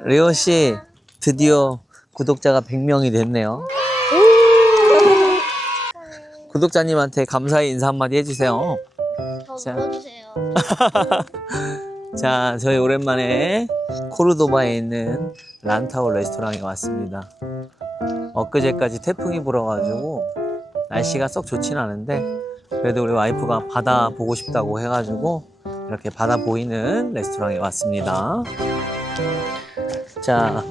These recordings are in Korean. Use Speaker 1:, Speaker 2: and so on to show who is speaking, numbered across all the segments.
Speaker 1: 리오 씨 드디어 구독자가 100명이 됐네요. 구독자님한테 감사의 인사 한마디 해주세요.
Speaker 2: 더
Speaker 1: 자. 자, 저희 오랜만에 코르도바에 있는 란타워 레스토랑에 왔습니다. 엊그제까지 태풍이 불어가지고 날씨가 썩 좋진 않은데 그래도 우리 와이프가 바다 보고 싶다고 해가지고 이렇게 바다 보이는 레스토랑에 왔습니다. 자,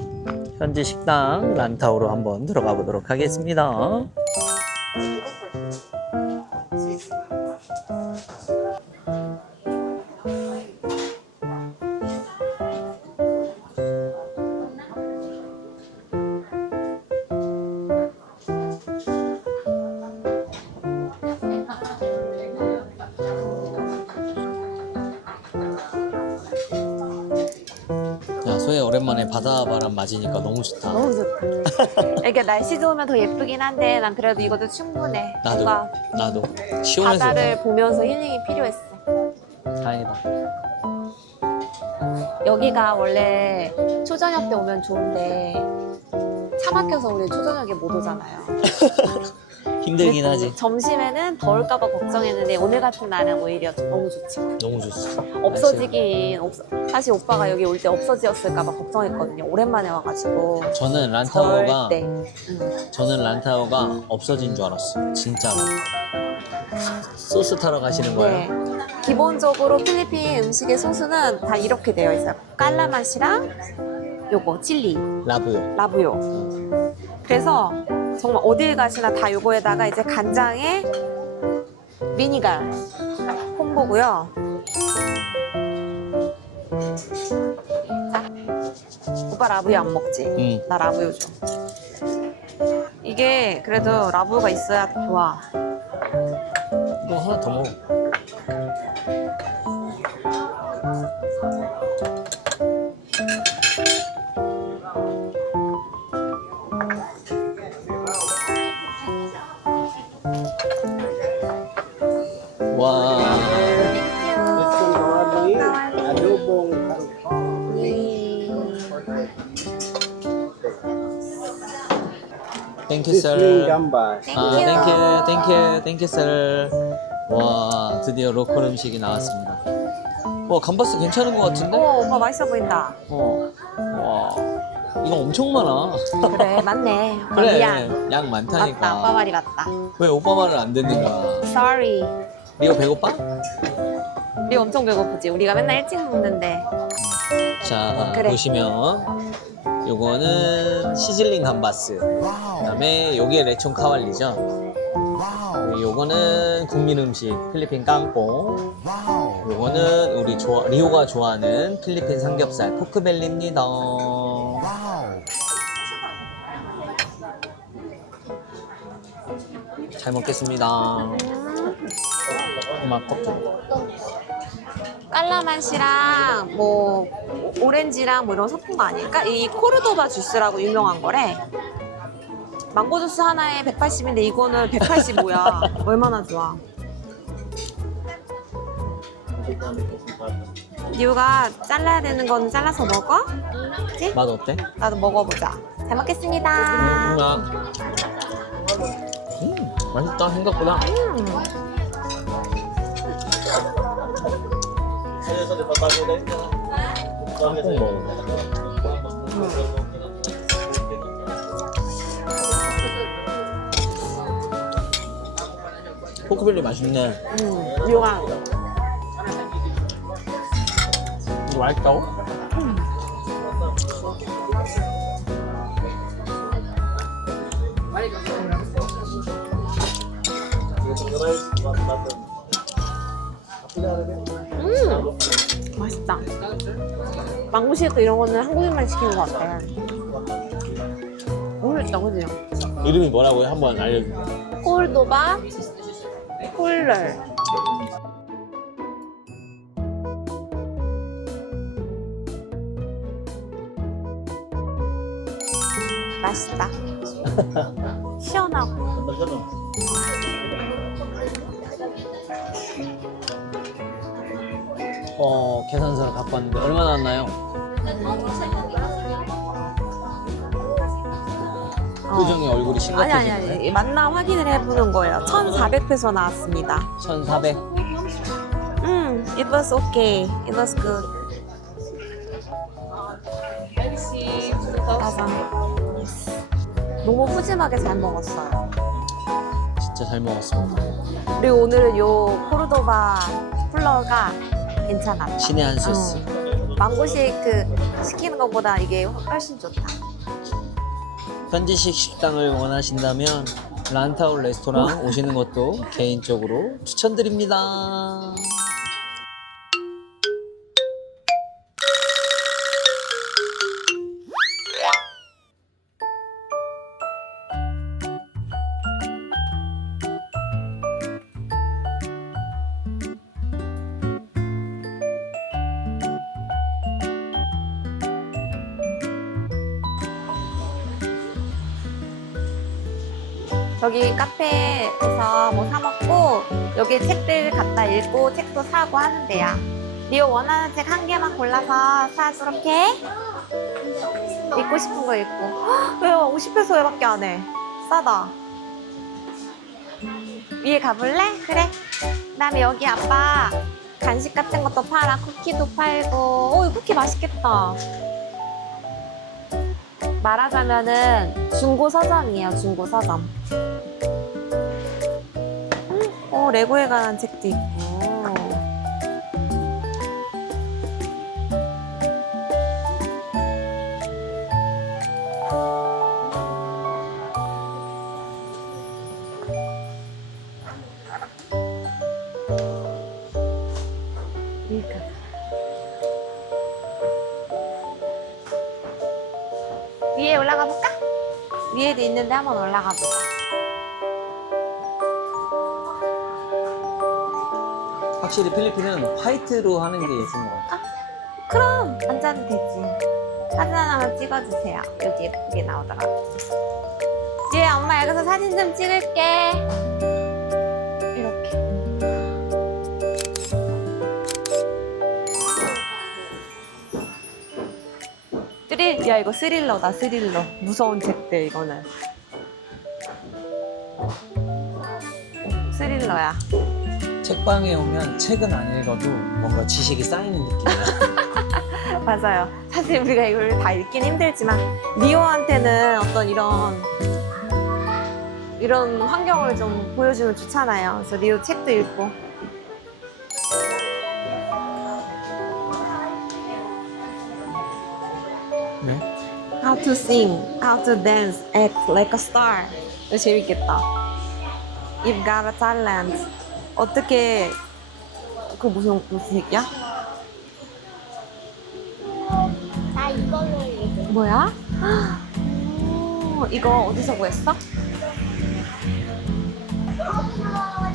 Speaker 1: 현지 식당 란타워로 한번 들어가 보도록 하겠습니다. 소혜 오랜만에 바다 바람 맞으니까 너무 좋다.
Speaker 3: 너무 좋다. 이렇게 날씨 좋으면 더 예쁘긴 한데 난 그래도 이것도 충분해.
Speaker 1: 나도,
Speaker 3: 뭔가
Speaker 1: 나도. 시원해서
Speaker 3: 바다를 보면서 힐링이 필요했어.
Speaker 1: 다행이다.
Speaker 3: 여기가 원래 초저녁 때 오면 좋은데 차 막혀서 우리 초저녁에 못 오잖아요.
Speaker 1: 힘들긴 하지.
Speaker 3: 점심에는 더울까봐 걱정했는데 오늘 같은 날은 오히려 너무 좋지.
Speaker 1: 너무 좋지.
Speaker 3: 없어지긴 없... 사실 오빠가 여기 올 때 없어지었을까봐 걱정했거든요. 오랜만에 와가지고
Speaker 1: 저는 란타워가
Speaker 3: 절대. 응.
Speaker 1: 저는 란타워가 없어진 줄 알았어요. 진짜로. 소스 타러 가시는 거예요?
Speaker 3: 네. 기본적으로 필리핀 음식의 소스는 다 이렇게 되어 있어요. 깔라맛이랑 요거 칠리,
Speaker 1: 라브요.
Speaker 3: 라부요. 그래서 정말 어딜 가시나 다 요거에다가 이제 간장에 비니가 콤보고요. 자, 오빠 라부요 안 먹지?
Speaker 1: 응.
Speaker 3: 나 라부요 줘. 이게 그래도 라부가 있어야 좋아.
Speaker 1: 이거 하나 더 먹어. 와, 땡큐
Speaker 4: gamba.
Speaker 1: 아, 땡큐, 땡큐, 땡큐 썰. 와, 드디어 로컬 음식이 나왔습니다. 와, 감바스 괜찮은 것 같은데?
Speaker 3: 오, 오빠 맛있어 보인다.
Speaker 1: 어. 와, 이거 엄청 많아.
Speaker 3: 그래, 맞네.
Speaker 1: 그래,
Speaker 3: 미안.
Speaker 1: 양 많다니까.
Speaker 3: 맞다, 오빠 말이 맞다.
Speaker 1: 왜 오빠 말을 안 듣는 거야?
Speaker 3: Sorry.
Speaker 1: 리오 배고파?
Speaker 3: 우리 엄청 배고프지? 우리가 맨날 일찍 먹는데.
Speaker 1: 자,
Speaker 3: 그래.
Speaker 1: 보시면 요거는 시즐링 감바스. 그다음에 요게 레촌 카왈리죠. 요거는 국민 음식 필리핀 깡뽕. 요거는 우리 좋아, 리오가 좋아하는 필리핀 삼겹살 포크벨리입니다. 잘 먹겠습니다. 엄마 껍질.
Speaker 3: 깔라맛이랑 뭐 오렌지랑 뭐 이런 거 섞은 거 아닐까? 이 코르도바 주스라고 유명한 거래. 망고 주스 하나에 180인데 이거는 185야. 얼마나 좋아. 리우가 잘라야 되는 거는 잘라서 먹어? 그치?
Speaker 1: 맛 어때?
Speaker 3: 나도 먹어보자. 잘 먹겠습니다.
Speaker 1: 나. 음, 맛있다 생각보다.
Speaker 3: 음.
Speaker 1: 짬뽕 먹어. 포크벨리 맛있네.
Speaker 3: 음. 리우가
Speaker 1: 이거 맛있다고?
Speaker 3: 음 맛있다. 망고 쉐이크 이런 거는 한국인만 시키는 것 같아. 모르겠다, 그지?
Speaker 1: 이름이 뭐라고요? 한번 알려주세요.
Speaker 3: 콜도바 콜럴. 맛있다. 시원하고.
Speaker 1: 어, 계산서를 갖고 왔는데 얼마 나왔나요?
Speaker 3: 어.
Speaker 1: 표정이 얼굴이
Speaker 3: 아니. 아니 아니 만남 확인을 해보는 거예요. 1,400페소 나왔습니다.
Speaker 1: 1,400.
Speaker 3: 음, it was okay. It was good. 맞아. 너무 푸짐하게 잘 먹었어요.
Speaker 1: 진짜 잘 먹었습니다.
Speaker 3: 그리고 오늘은 요 코르도바 쿨러가 괜찮아.
Speaker 1: 신의 한 수였어.
Speaker 3: 어. 망고 쉐이크 시키는 것보다 이게 훨씬 좋다.
Speaker 1: 현지식 식당을 원하신다면 란타울 레스토랑 오시는 것도 개인적으로 추천드립니다.
Speaker 3: 저기 카페에서 뭐 사 먹고 여기 책들 갖다 읽고 책도 사고 하는데요. 리오 원하는 책 한 개만 골라서 사도록 해. 읽고 싶은 거 읽고. 헉, 왜요? 50페소 왜밖에 안 해? 싸다. 위에 가볼래? 그래. 그 다음에 여기 아빠 간식 같은 것도 팔아. 쿠키도 팔고. 오, 이 쿠키 맛있겠다. 말하자면은 중고 서점이에요. 중고 서점. 어, 레고에 관한 책도 있고. 위에 올라가 볼까? 위에도 있는데 한번 올라가 보자.
Speaker 1: 확실히 필리핀은 화이트로 하는 게 예쁜 것 같아.
Speaker 3: 그럼 앉아도 되지. 사진 하나만 찍어주세요. 여기 예쁘게 나오더라고. 지혜야, 엄마 여기서 사진 좀 찍을게. 이렇게. 스릴, 야 이거 스릴러다 스릴러. 무서운 책들 이거는. 스릴러야.
Speaker 1: 책방에 오면 책은 안 읽어도 뭔가 지식이 쌓이는 느낌이야.
Speaker 3: 맞아요. 사실 우리가 이걸 다 읽긴 힘들지만 리오한테는 어떤 이런 이런 환경을 좀 보여주면 좋잖아요. 그래서 리오 책도 읽고.
Speaker 1: 네?
Speaker 3: How to sing, how to dance, act like a star. 이거 재밌겠다. You've got a talent. 어떻게 그 무슨 무슨 얘기야?
Speaker 2: 나 이걸로 읽어.
Speaker 3: 뭐야? 오, 이거 어디서 구했어?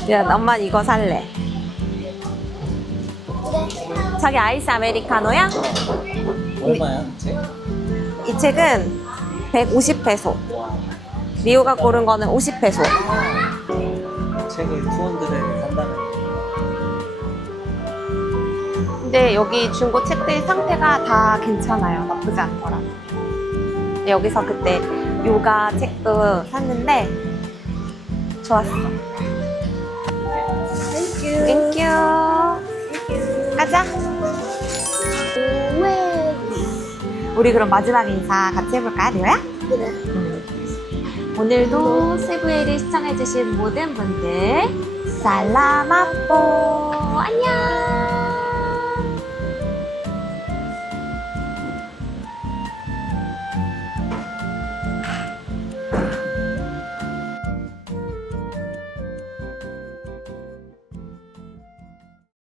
Speaker 3: 야, 엄마 이거 살래. 자기 아이스 아메리카노야?
Speaker 1: 얼마야? 책?
Speaker 3: 이 책은 150페소. 리오가 고른 거는 50페소.
Speaker 1: 책을 투원들에 산다는
Speaker 3: 근데 여기 중고 책들 상태가 다 괜찮아요. 나쁘지 않더라. 여기서 그때 요가 책도 샀는데 좋았어.
Speaker 2: 땡큐.
Speaker 3: 땡큐. 가자.
Speaker 2: 왜?
Speaker 3: 우리 그럼 마지막 인사 같이 해볼까요, 리오야?
Speaker 2: 그래.
Speaker 3: 오늘도 세부에를 시청해주신 모든 분들 살라마뽀 안녕